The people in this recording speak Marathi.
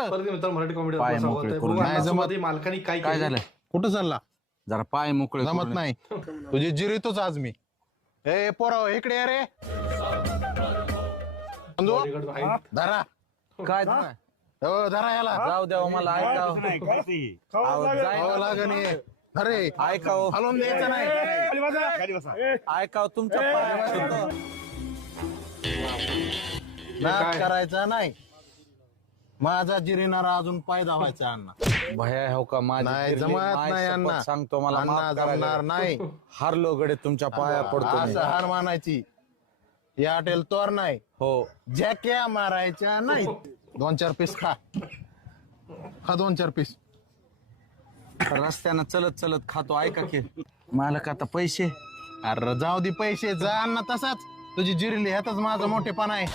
कुठं परत मित्र मराठी कॉमेडी पाय मोकळे करून नाही जमत. मालकाने काय काय केलं? झालं कुठं चालला जरा पाय मोकळे जमत करून- नाही तुझी जिरीतोच आज मी ए पोराव इकडे ये रे समजू? धरा काय झालं? हो धरा याला जाऊ द्या मला ऐकाव हो लागन ये. अरे ऐकाव हलवून द्यायचं नाही ऐकाव तुमच्या पायात नाद करायचा नाही माझा जिरीनारा अजून पाय दावायचा अण्णा भया हो का माझी नाही फिरली, जमत माय नाही शपथ अण्णा सांगतो मला अण्णा माफ करा जमणार गड्या. नाही हारलो गडे तुमच्या पाया पडतो मी. असं हार मानायची या हॉटेल तोर नाही हो जॅक्या मारायच्या नाही 2-4 पीस खा 2-4 पीस रस्त्यानं चलत चलत खातो ऐका की मालक आता पैसे अरे जाऊ दे पैसे जा अण्णा तसाच तुझी जिरली ह्यातच माझा मोठेपणा आहे